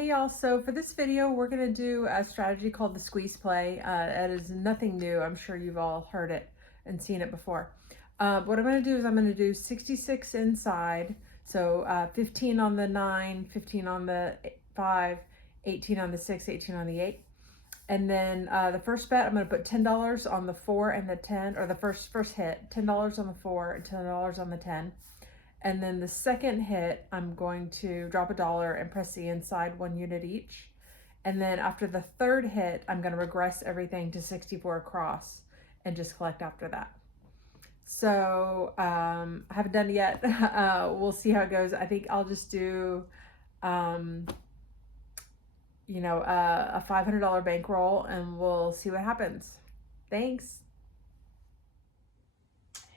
Hey y'all, so for this video we're going to do a strategy called the squeeze play. That is nothing new. I'm sure you've all heard it and seen it before. What I'm going to do is I'm going to do 66 inside, so 15 on the 9, 15 on the 5, 18 on the 6, 18 on the 8. And then the first bet I'm going to put $10 on the 4 and the 10, or the first hit, $10 on the 4 and $10 on the 10. And then the second hit, I'm going to drop $1 and press the inside 1 unit each. And then after the third hit, I'm going to regress everything to 64 across and just collect after that. So I haven't done it yet. We'll see how it goes. I think I'll just do, a $500 bankroll and we'll see what happens. Thanks.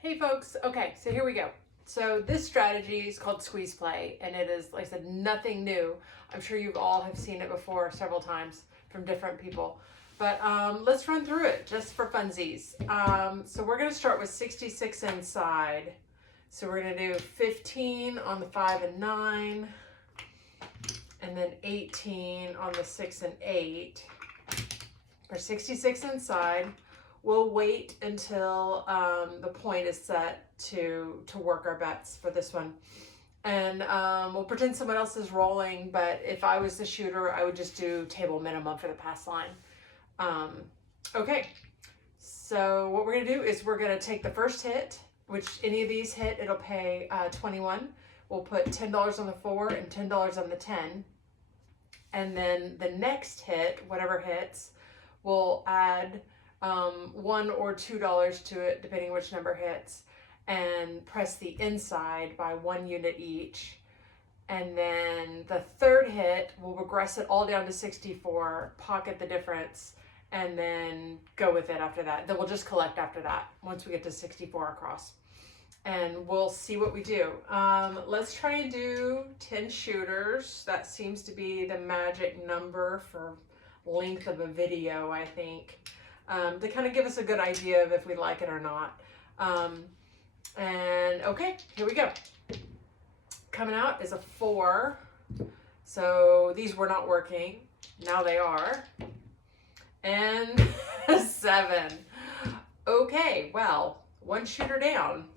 Hey folks. Okay, so here we go. So this strategy is called squeeze play, and it is, like I said, nothing new. I'm sure you all have seen it before several times from different people. But let's run through it just for funsies. So we're going to start with 66 inside. So we're going to do 15 on the 5 and 9, and then 18 on the 6 and 8. For 66 inside. We'll wait until the point is set to work our bets for this one. And we'll pretend someone else is rolling, but if I was the shooter, I would just do table minimum for the pass line. Okay, so what we're gonna do is we're gonna take the first hit, which any of these hit, it'll pay 21. We'll put $10 on the 4 and $10 on the 10. And then the next hit, whatever hits, we'll add $1 or $2 to it, depending which number hits, and press the inside by 1 unit each. And then the third hit, we'll regress it all down to 64, pocket the difference, and then go with it after that. Then we'll just collect after that once we get to 64 across. And we'll see what we do. Let's try and do 10 shooters. That seems to be the magic number for length of a video, I think. To kind of give us a good idea of if we like it or not. And okay, here we go. Coming out is a 4. So these were not working. Now they are. And a 7. Okay, well, 1 shooter down.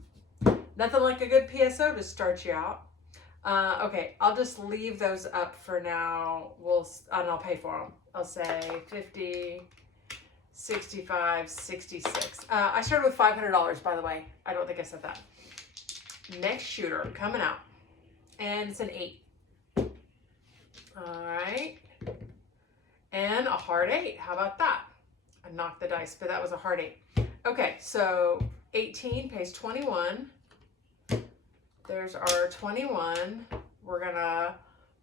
Nothing like a good PSO to start you out. Okay, I'll just leave those up for now. And I'll pay for them. I'll say 50, 65, 66. I started with $500, by the way. I don't think I said that. Next shooter coming out. And it's an 8. All right. And a hard 8. How about that? I knocked the dice, but that was a hard 8. Okay, so 18 pays 21. There's our 21. We're going to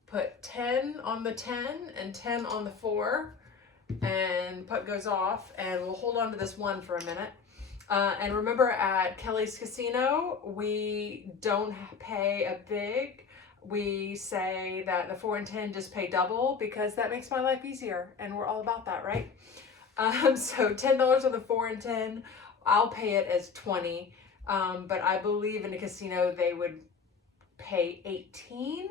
put 10 on the 10 and 10 on the 4. And putt goes off, and we'll hold on to this 1 for a minute. And remember, at Kelly's Casino, we don't pay a big. We say that the 4 and 10 just pay double because that makes my life easier, and we're all about that, right? So $10 on the 4 and 10, I'll pay it as 20. But I believe in a casino they would pay 18.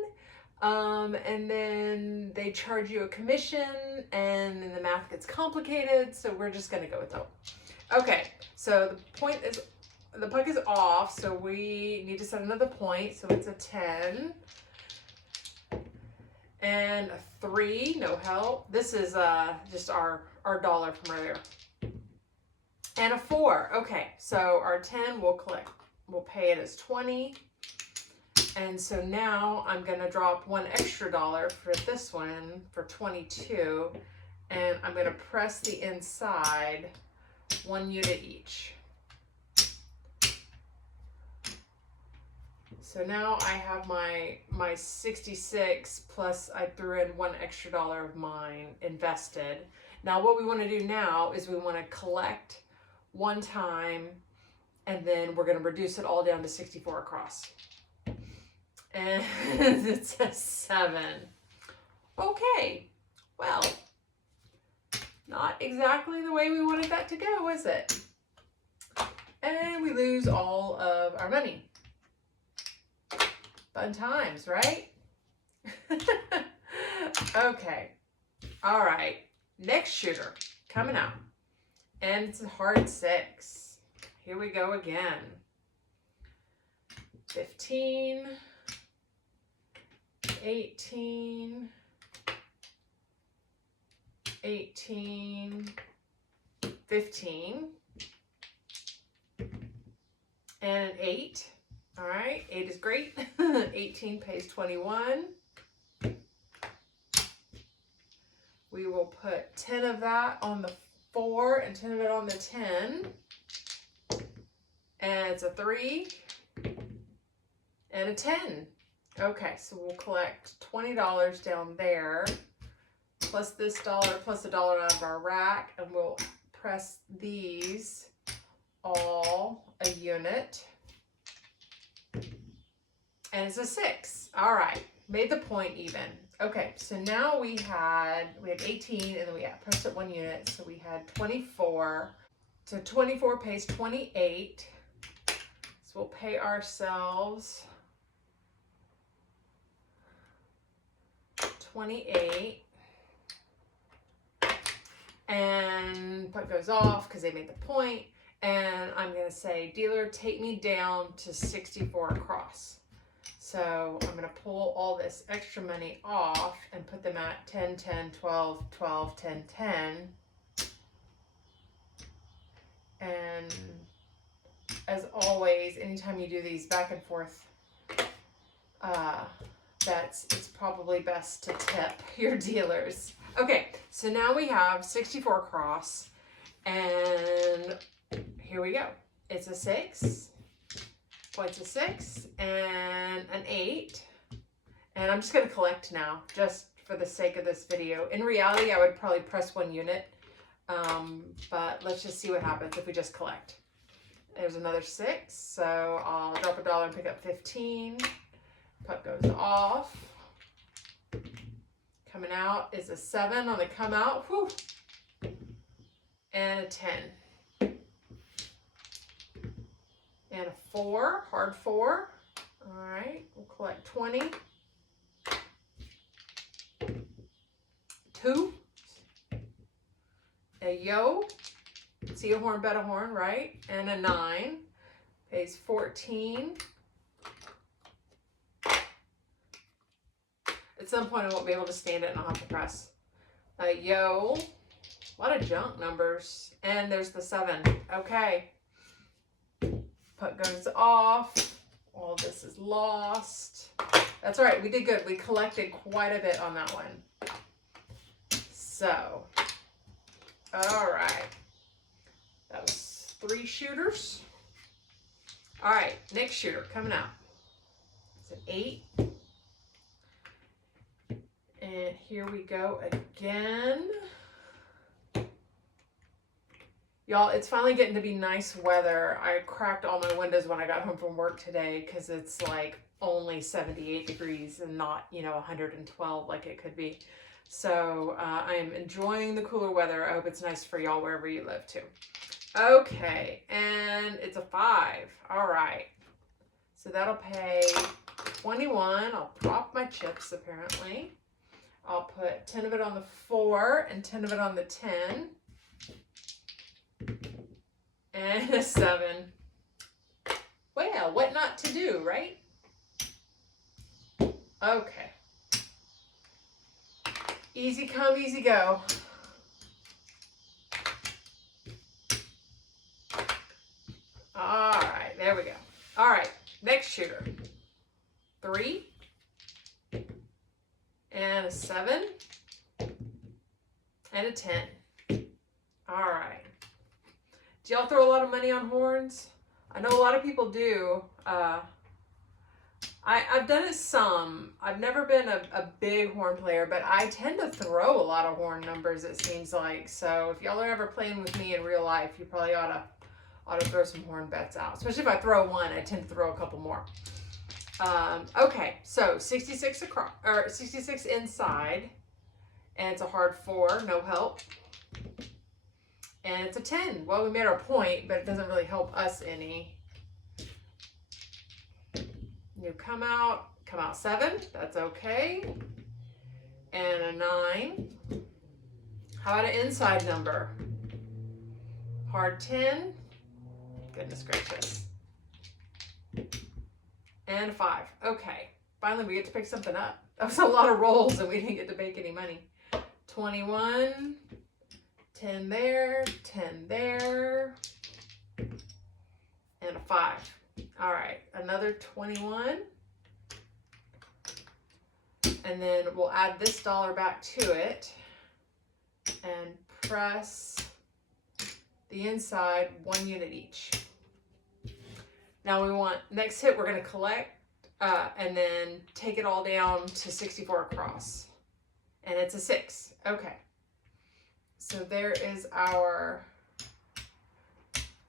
And then they charge you a commission, and then the math gets complicated, so we're just gonna go with that. Okay, so the puck is off, so we need to set another point, so it's a 10. And a 3, no help. This is just our dollar from earlier. And a 4, okay, so our 10 we'll pay it as 20. And so now I'm going to drop $1 extra for this one for 22. And I'm going to press the inside 1 unit each. So now I have my 66 plus I threw in $1 extra of mine invested. Now what we want to do now is we want to collect 1 time, and then we're going to reduce it all down to 64 across. And it's a 7. Okay, well, not exactly the way we wanted that to go, is it? And we lose all of our money. Fun times, right? Okay. All right. Next shooter coming out. And it's a hard 6. Here we go again. 15, 18, 18, 15, and an 8. All right, 8 is great. 18 pays 21. We will put 10 of that on the 4 and 10 of it on the 10. And it's a 3 and a 10. Okay, so we'll collect $20 down there, plus this dollar, plus $1 out of our rack, and we'll press these all a unit. And it's a 6. All right, made the point even. Okay, so now we had 18, and then we pressed it 1 unit, so we had 24. So 24 pays 28. So we'll pay ourselves 28. And put goes off because they made the point. And I'm going to say, dealer, take me down to 64 across. So I'm going to pull all this extra money off and put them at 10, 10, 12, 12, 10, 10. And as always, anytime you do these back and forth, it's probably best to tip your dealers. Okay, so now we have 64 across, and here we go. It's a 6, points a 6, and an 8. And I'm just going to collect now, just for the sake of this video. In reality, I would probably press 1 unit, but let's just see what happens if we just collect. There's another 6, so I'll drop $1 and pick up 15. Put goes off. Coming out is a 7 on the come out. Whew. And a 10. And a 4, hard 4. All right, we'll collect 20. 2. A yo. See a horn, bet a horn, right? And a 9. Pays 14. At some point I won't be able to stand it and I'll have to press. Yo. A lot of junk numbers. And there's the 7. Okay. Put goes off. All this is lost. That's all right. We did good. We collected quite a bit on that one. So, all right. That was 3 shooters. All right. Next shooter coming out. It's an 8. And here we go again. Y'all, it's finally getting to be nice weather. I cracked all my windows when I got home from work today because it's like only 78 degrees and not, 112 like it could be. So I am enjoying the cooler weather. I hope it's nice for y'all wherever you live too. Okay, and it's a 5. All right. So that'll pay 21. I'll prop my chips apparently. I'll put 10 of it on the 4 and 10 of it on the 10. And a 7. Well, what not to do, right? Okay. Easy come, easy go. All right, there we go. All right, next shooter. 3. And a 7. And a 10. All right. Do y'all throw a lot of money on horns? I know a lot of people do. I've done it some. I've never been a big horn player, but I tend to throw a lot of horn numbers, it seems like. So if y'all are ever playing with me in real life, you probably ought to throw some horn bets out. Especially if I throw 1, I tend to throw a couple more. Okay, so 66 across, or 66 inside, and it's a hard 4, no help. And it's a 10. Well, we made our point, but it doesn't really help us any. You come out 7. That's okay. and a 9. How about an inside number? Hard 10. Goodness gracious. And a 5. Okay. Finally, we get to pick something up. That was a lot of rolls and we didn't get to make any money. 21. 10 there. 10 there. And a 5. All right. Another 21. And then we'll add this dollar back to it and press the inside 1 unit each. Now we want, next hit we're going to collect and then take it all down to 64 across. And it's a 6. Okay. So there is our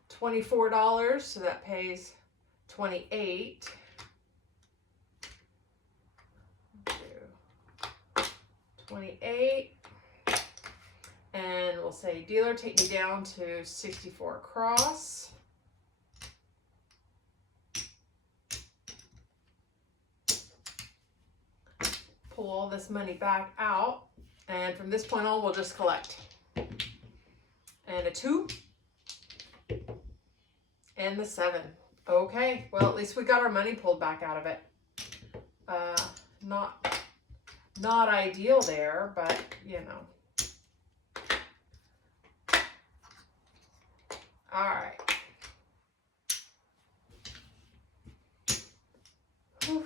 $24. So that pays 28. 28. And we'll say, dealer, take me down to 64 across. Pull all this money back out. And from this point on, we'll just collect. And a 2. And the 7. Okay, well, at least we got our money pulled back out of it. Not ideal there, but you know. All right. Whew.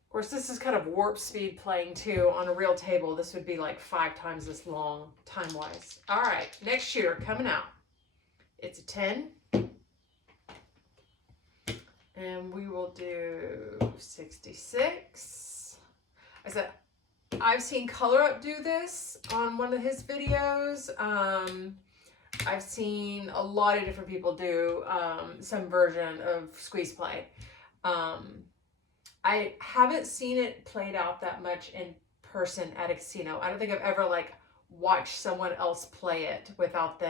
Of course, this is kind of warp speed playing too. On a real table, this would be like 5 times this long time-wise. All right, next shooter coming out. It's a 10. And we will do 66. I said, I've seen Color Up do this on one of his videos. I've seen a lot of different people do some version of Squeeze Play. I haven't seen it played out that much in person at a casino. I don't think I've ever like watched someone else play it without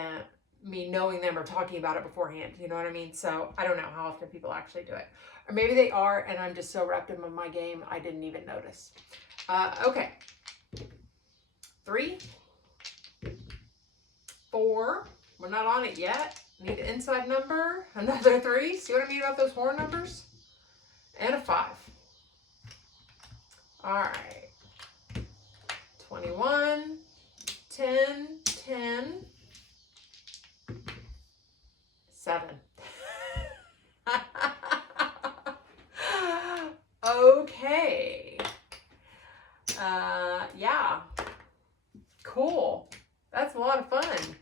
me knowing them or talking about it beforehand. You know what I mean? So I don't know how often people actually do it. Or maybe they are and I'm just so wrapped in my game I didn't even notice. Okay. 3. 4. We're not on it yet. Need an inside number. Another 3. See what I mean about those horn numbers? And a 5. All right. 21. 10. 10. 7. Okay. Yeah. Cool. That's a lot of fun.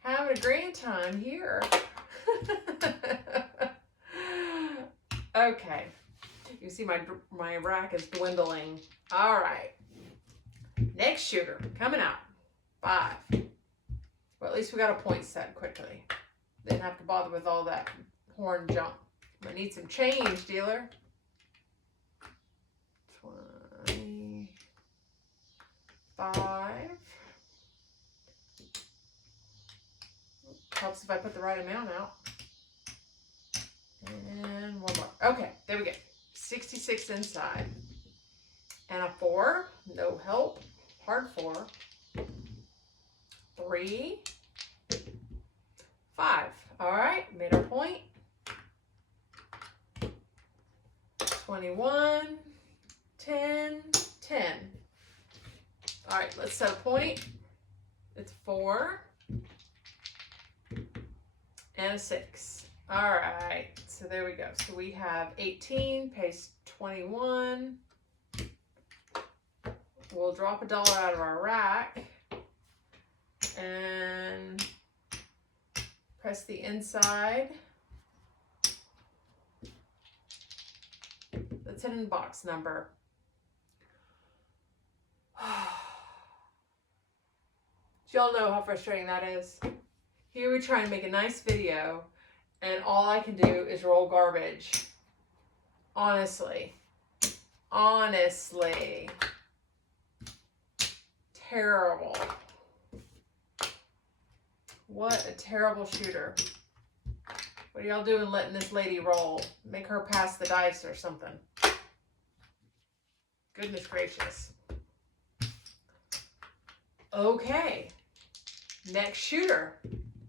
Having a great time here. Okay. You see my rack is dwindling. All right. Next shooter coming out. 5. Well, at least we got a point set quickly. Didn't have to bother with all that horn jump. I need some change, dealer. 25. Helps if I put the right amount out. And one more. Okay, there we go. 66 inside. And a 4. No help. Hard 4. 3. 5. All right, made our point. 21. 10. 10. All right, let's set a point. It's 4. And a 6. All right, so there we go. So we have 18, pays 21. We'll drop $1 out of our rack and press the inside. Let's hit in box number. Y'all know how frustrating that is. Here we try and make a nice video and all I can do is roll garbage. Honestly. Honestly. Terrible. What a terrible shooter. What are y'all doing letting this lady roll? Make her pass the dice or something. Goodness gracious. Okay. Next shooter.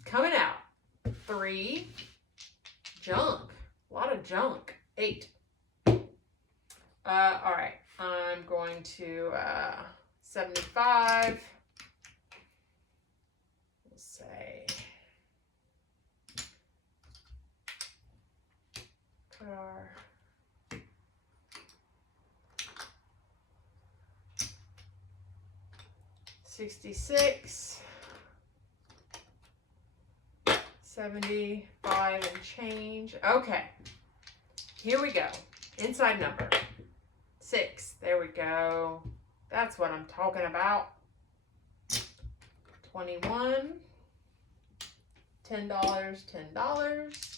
Coming out. 3. Junk. A lot of junk. 8. All right. I'm going to 75. We'll say. Put our 66. 75 and change. Okay. Here we go. Inside number. 6. There we go. That's what I'm talking about. 21. $10. $10.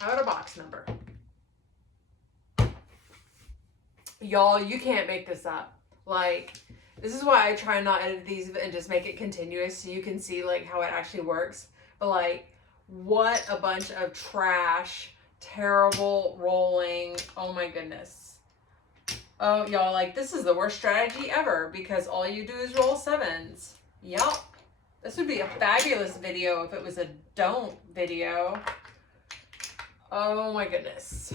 How about a box number? Y'all, you can't make this up. Like, this is why I try not edit these and just make it continuous so you can see like how it actually works. But like, what a bunch of trash, terrible rolling. Oh my goodness. Oh, y'all, like, this is the worst strategy ever because all you do is roll 7s. Yup. This would be a fabulous video if it was a don't video. Oh my goodness.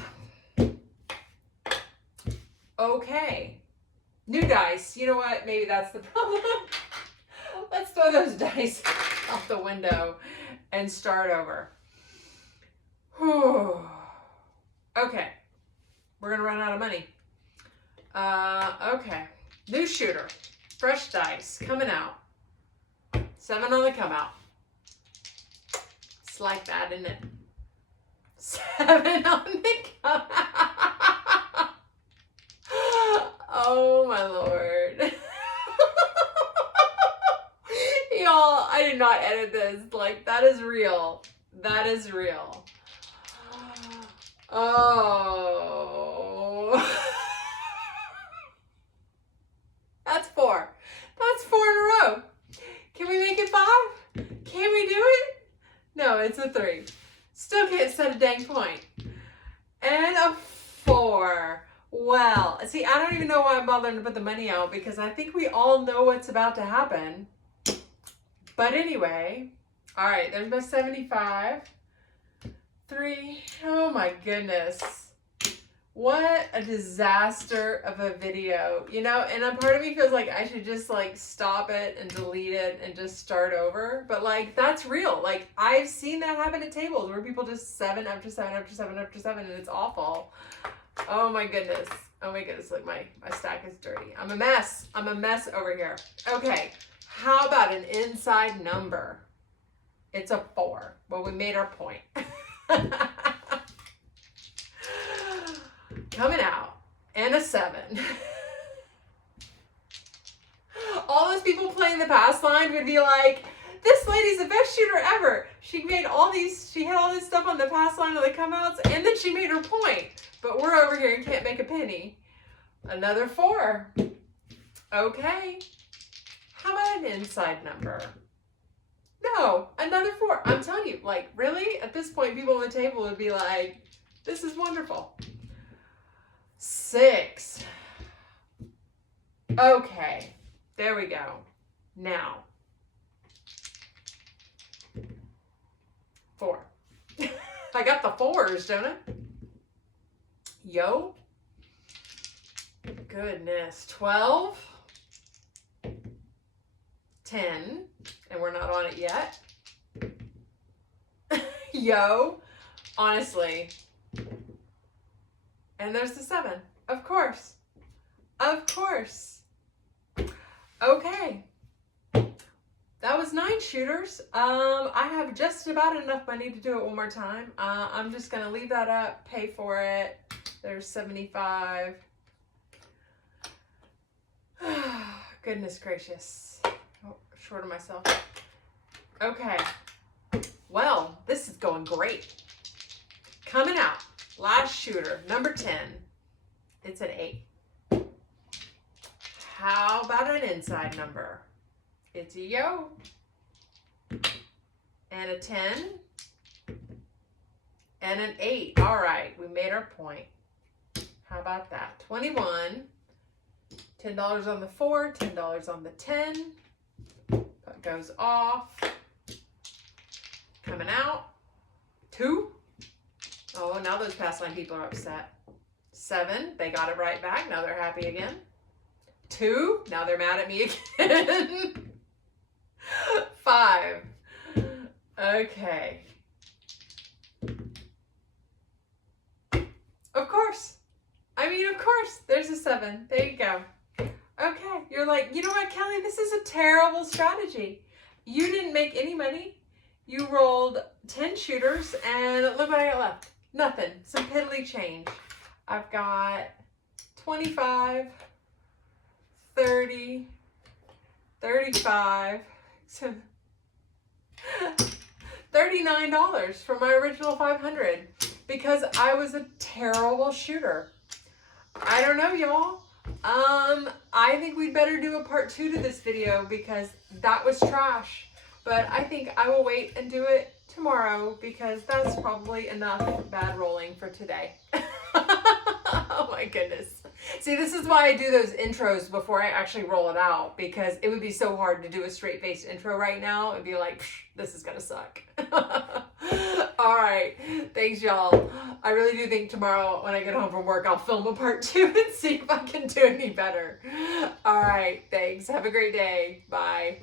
Okay. New dice. You know what? Maybe that's the problem. Let's throw those dice out the window and start over. Whew. Okay. We're going to run out of money. Okay. New shooter. Fresh dice. Coming out. 7 on the come out. It's like that, isn't it? 7 on the come out. Oh my Lord. Y'all, I did not edit this. Like, that is real. That is real. Oh. That's 4. That's 4 in a row. Can we make it 5? Can we do it? No, it's a 3. Still can't set a dang point. And a 4. Well, see, I don't even know why I'm bothering to put the money out because I think we all know what's about to happen. But anyway, all right, there's my 75. 3. Oh my goodness. What a disaster of a video, you know? And a part of me feels like I should just like stop it and delete it and just start over. But like, that's real. Like, I've seen that happen at tables where people just 7 after 7 after 7 after 7 and it's awful. Oh my goodness. Oh my goodness. Look, my stack is dirty. I'm a mess. I'm a mess over here. Okay. How about an inside number? It's a 4. Well, we made our point. Coming out. And a 7. All those people playing the pass line would be like, this lady's the best shooter ever. She had all this stuff on the pass line of the come outs, and then she made her point. But we're over here and can't make a penny. Another 4. Okay. How about an inside number? No, another 4. I'm telling you, like, really? At this point, people on the table would be like, this is wonderful. 6. Okay, there we go. Now, 4. I got the 4s, don't I? Yo. Goodness. 12. 10. And we're not on it yet. Yo. Honestly. And there's the 7. Of course. Of course. Okay. That was 9 shooters. I have just about enough money to do it one more time. I'm just going to leave that up, pay for it. There's 75. Goodness gracious. Oh, short of myself. Okay. Well, this is going great. Coming out. Last shooter, number 10. It's an 8. How about an inside number? It's a yo. and a 10, and an 8. All right, we made our point. How about that? 21, $10 on the 4, $10 on the 10. That goes off. Coming out. 2. Oh, now those past line people are upset. 7, they got it right back. Now they're happy again. 2, now they're mad at me again. 5. Okay. Of course. I mean, of course. There's a 7. There you go. Okay. You're like, you know what, Kelly? This is a terrible strategy. You didn't make any money. You rolled 10 shooters, and look what I got left. Nothing. Some piddly change. I've got 25, 30, 35, $39 from my original 500 because I was a terrible shooter. I don't know, y'all. I think we'd better do a part 2 to this video because that was trash. But I think I will wait and do it tomorrow because that's probably enough bad rolling for today. Oh my goodness. See, this is why I do those intros before I actually roll it out, because it would be so hard to do a straight-faced intro right now and be like, this is gonna suck. All right, thanks y'all. I really do think tomorrow when I get home from work, I'll film a part 2 and see if I can do any better. All right, thanks. Have a great day. Bye.